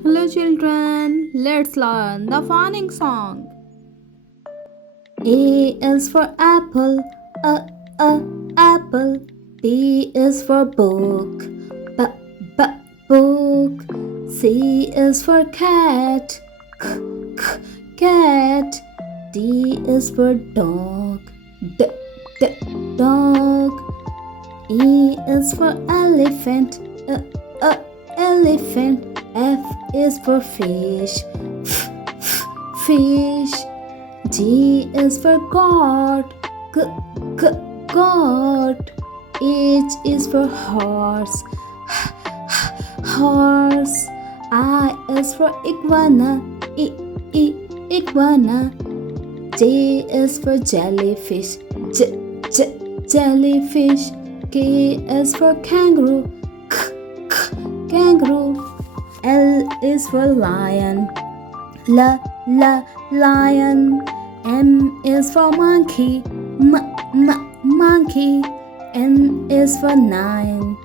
Hello children, let's learn the phonic song. A is for apple, a apple. B is for book, b b book. C is for cat, k cat. D is for dog, d dog. E is for elephant, elephant. F is for fish, fish. G is for goat, goat. H is for horse, horse. I is for iguana, iguana. J is for jellyfish, jellyfish. K is for kangaroo, kangaroo. L is for lion, lion. M is for monkey, monkey. N is for nine,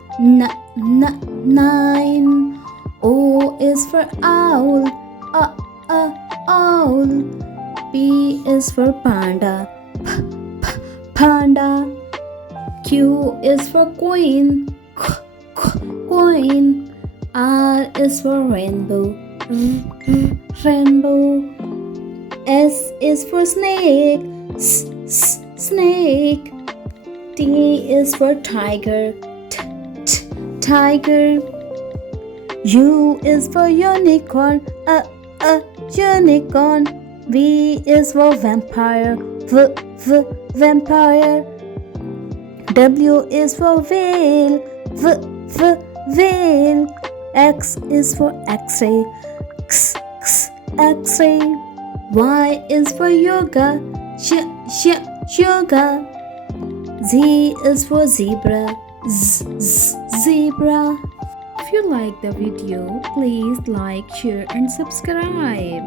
nine. O is for owl, owl. P is for panda, panda. Q is for queen, queen. R is for rainbow, rainbow. S is for snake, snake. T is for tiger, tiger. U is for unicorn, unicorn. V is for vampire, vampire. W is for whale, whale. X is for X-ray, X-ray. Y is for yoga, yoga. Z is for zebra, zebra. If you like the video, please like, share and subscribe.